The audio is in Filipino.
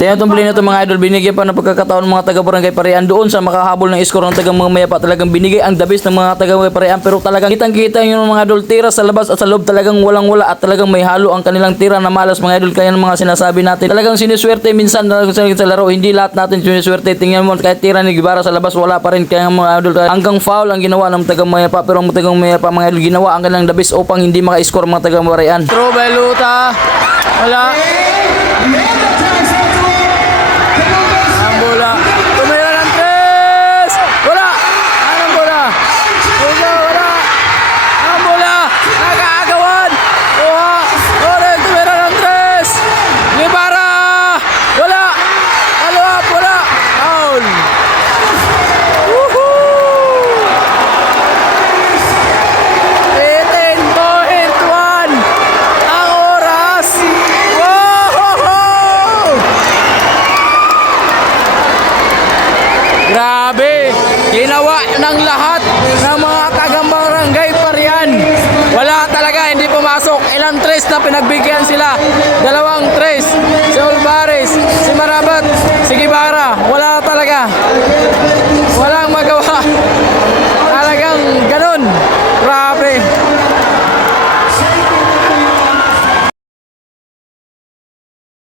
Tingnan itong play na ito mga idol, binigyan pa ng pagkakataon ng mga taga-barangay Parian doon sa makahabol ng score ng tagang mga Mayapa. Talagang binigay ang dabis ng mga taga-barangay Parian, pero talagang kitang-kita yung mga idol, tira sa labas at sa loob talagang walang-wala at talagang may halo ang kanilang tira na malas mga idol. Kaya ng mga sinasabi natin, talagang siniswerte minsan sa laro, hindi lahat natin siniswerte. Tingnan mo, kahit tira ni Guevara sa labas, wala pa rin. Kaya mga idol, hanggang foul ang ginawa ng tagang Mayapa, pero ang tagang Mayapa mga idol, ginawa ang kanilang dabis upang hindi maka-score mga tagang Parian. Throw by Luta, wala. Bola, tumira ng tres, wala, anong bola, wala, ang bola, nakaagawan, oren, tumira ng tres, Guevara, wala, follow-up, wala, foul, woohoo, 18.1, ang oras, grabe, ginawa ng lahat ng mga taga-barangay Parian. Wala talaga, hindi pumasok. Ilang tres na pinagbigyan sila? 2 tres. Si Olvares, si Marabat, si Guevara.